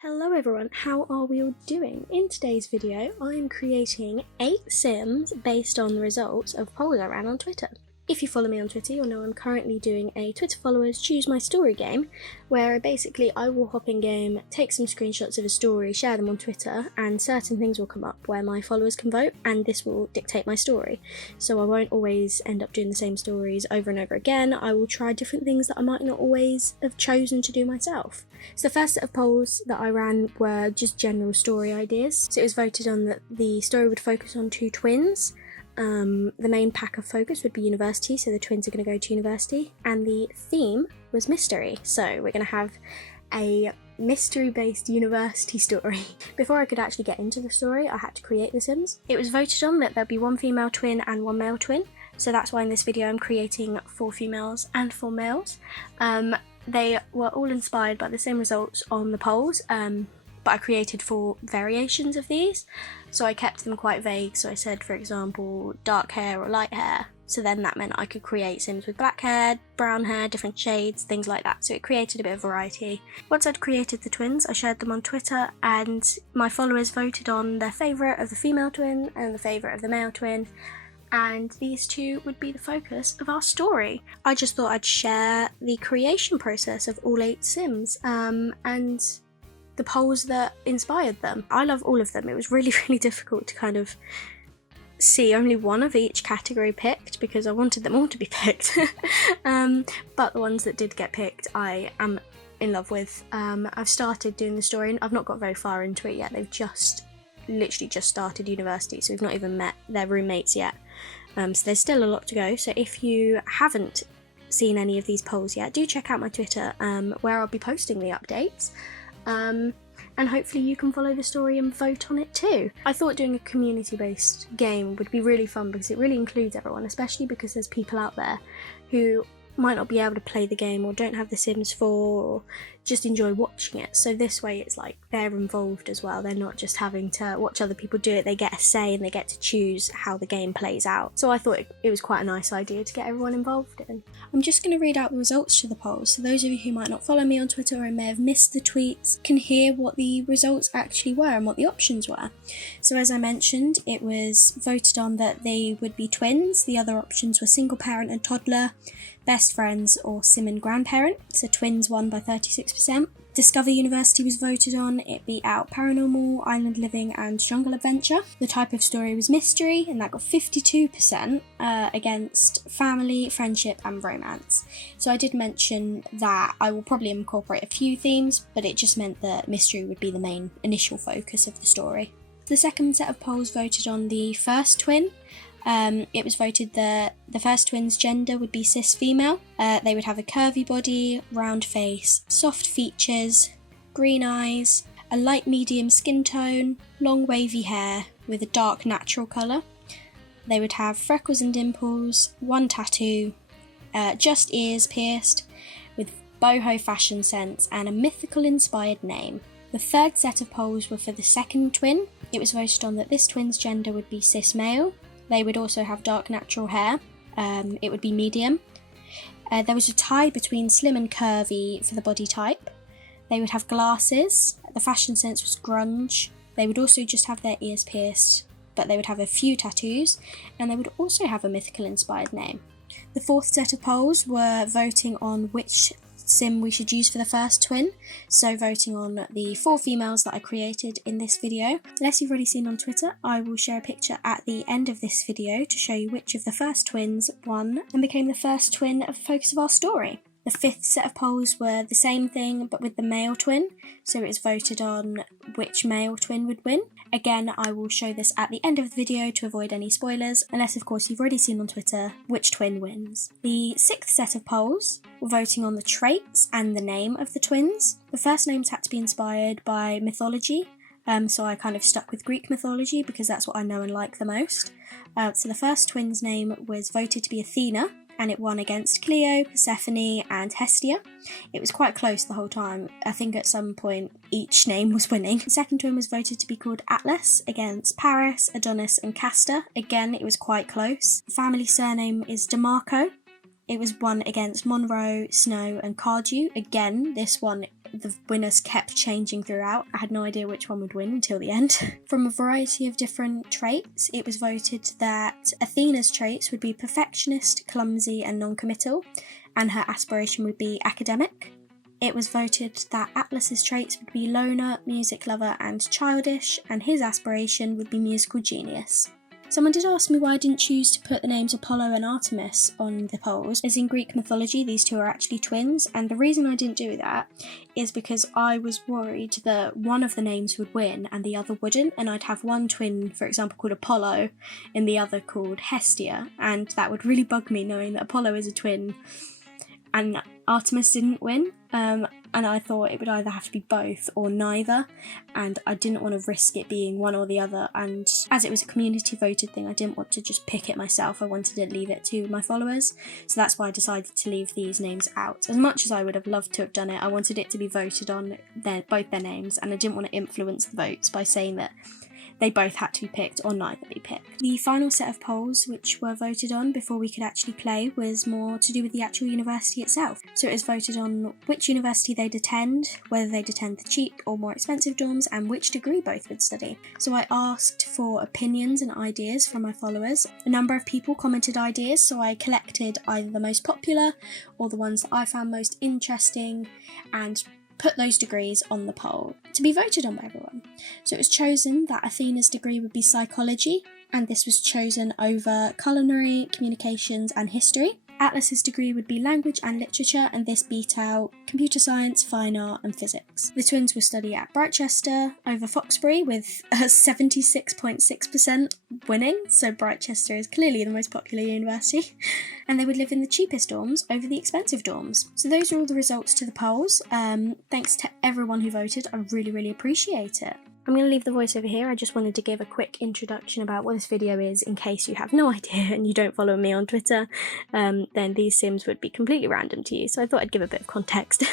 Hello everyone, how are we all doing? In today's video, I'm creating 8 Sims based on the results of polls I ran on Twitter. If you follow me on Twitter, you'll know I'm currently doing a Twitter followers choose my story game, where basically I will hop in game, take some screenshots of a story, share them on Twitter, and certain things will come up where my followers can vote, and this will dictate my story. So I won't always end up doing the same stories over and over again. I will try different things that I might not always have chosen to do myself. So the first set of polls that I ran were just general story ideas. So it was voted on that the story would focus on 2 twins. The main pack of focus would be university, so the twins are going to go to university, and the theme was mystery, so we're going to have a mystery-based university story. Before I could actually get into the story, I had to create the Sims. It was voted on that there'd be 1 female twin and 1 male twin, so that's why in this video I'm creating 4 females and 4 males. They were all inspired by the same results on the polls, but I created 4 variations of these, so I kept them quite vague. So I said, for example, dark hair or light hair, so then that meant I could create Sims with black hair, brown hair, different shades, things like that, so it created a bit of variety. Once I'd created the twins, I shared them on Twitter, and my followers voted on their favourite of the female twin and the favourite of the male twin, and these 2 would be the focus of our story. I just thought I'd share the creation process of all 8 Sims, and the polls that inspired them. I love all of them. It was really difficult to kind of see only one of each category picked because I wanted them all to be picked. But the ones that did get picked I am in love with. I've started doing the story and I've not got very far into it yet. They've literally just started university, so we've not even met their roommates yet. So there's still a lot to go, so if you haven't seen any of these polls yet, do check out my Twitter where I'll be posting the updates. And hopefully you can follow the story and vote on it too. I thought doing a community-based game would be really fun because it really includes everyone, especially because there's people out there who might not be able to play the game or don't have the Sims 4 or just enjoy watching it. So this way it's like they're involved as well. They're not just having to watch other people do it, they get a say and they get to choose how the game plays out. So I thought it was quite a nice idea to get everyone involved in. I'm just going to read out the results to the polls, so those of you who might not follow me on Twitter or may have missed the tweets can hear what the results actually were and what the options were. So as I mentioned, it was voted on that they would be twins. The other options were single parent and toddler, best friends, or sim and grandparent. So twins won by 36%. Discover University was voted on. It beat out Paranormal, Island Living and Jungle Adventure. The type of story was mystery, and that got 52% against family, friendship and romance. So I did mention that I will probably incorporate a few themes, but it just meant that mystery would be the main initial focus of the story. The second set of polls voted on the first twin. It was voted that the first twin's gender would be cis female. They would have a curvy body, round face, soft features, green eyes, a light medium skin tone, long wavy hair with a dark natural colour. They would have freckles and dimples, 1 tattoo, just ears pierced, with boho fashion sense and a mythical inspired name. The third set of polls were for the second twin. It was voted on that this twin's gender would be cis male. They would also have dark natural hair. It would be medium. There was a tie between slim and curvy for the body type. They would have glasses. The fashion sense was grunge. They would also just have their ears pierced, but they would have a few tattoos, and they would also have a mythical inspired name. The fourth set of polls were voting on which sim we should use for the first twin, so voting on the 4 females that I created in this video. Unless you've already seen on Twitter, I will share a picture at the end of this video to show you which of the first twins won and became the first twin of the focus of our story. The fifth set of polls were the same thing but with the male twin, so it was voted on which male twin would win. Again, I will show this at the end of the video to avoid any spoilers, unless of course you've already seen on Twitter which twin wins. The sixth set of polls were voting on the traits and the name of the twins. The first names had to be inspired by mythology, so I kind of stuck with Greek mythology because that's what I know and like the most. So the first twin's name was voted to be Athena, and it won against Cleo, Persephone and Hestia. It was quite close the whole time. I think at some point each name was winning. The second twin was voted to be called Atlas against Paris, Adonis and Castor. Again, it was quite close. The family surname is DeMarco. It was won against Monroe, Snow and Cardew. Again, this one the winners kept changing throughout. I had no idea which one would win until the end. From a variety of different traits, it was voted that Athena's traits would be perfectionist, clumsy and non-committal, and her aspiration would be academic. It was voted that Atlas's traits would be loner, music lover and childish, and his aspiration would be musical genius. Someone did ask me why I didn't choose to put the names Apollo and Artemis on the polls, as in Greek mythology these two are actually twins, and the reason I didn't do that is because I was worried that one of the names would win and the other wouldn't, and I'd have one twin, for example, called Apollo and the other called Hestia, and that would really bug me knowing that Apollo is a twin and Artemis didn't win, and I thought it would either have to be both or neither, and I didn't want to risk it being one or the other, and as it was a community voted thing I didn't want to just pick it myself, I wanted to leave it to my followers, so that's why I decided to leave these names out. As much as I would have loved to have done it, I wanted it to be voted on both their names, and I didn't want to influence the votes by saying that they both had to be picked or neither be picked. The final set of polls which were voted on before we could actually play was more to do with the actual university itself. So it was voted on which university they'd attend, whether they'd attend the cheap or more expensive dorms, and which degree both would study. So I asked for opinions and ideas from my followers. A number of people commented ideas, so I collected either the most popular or the ones that I found most interesting and put those degrees on the poll to be voted on by everyone. So it was chosen that Athena's degree would be psychology, and this was chosen over culinary, communications and history. Atlas's degree would be language and literature, and this beat out computer science, fine art and physics. The twins will study at Brightchester over Foxbury with a 76.6% winning, so Brightchester is clearly the most popular university, and they would live in the cheapest dorms over the expensive dorms. So those are all the results to the polls. Thanks to everyone who voted, I really appreciate it. I'm going to leave the voice over here. I just wanted to give a quick introduction about what this video is in case you have no idea and you don't follow me on Twitter, then these sims would be completely random to you, so I thought I'd give a bit of context.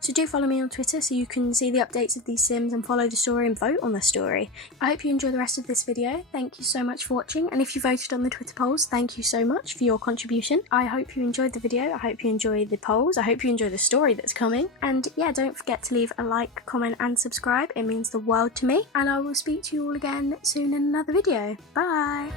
So do follow me on Twitter so you can see the updates of these sims and follow the story and vote on the story. I hope you enjoy the rest of this video. Thank you so much for watching, and if you voted on the Twitter polls, thank you so much for your contribution. I hope you enjoyed the video, I hope you enjoy the polls, I hope you enjoy the story that's coming, and yeah, don't forget to leave a like, comment and subscribe, it means the world to me, and I will speak to you all again soon in another video. Bye!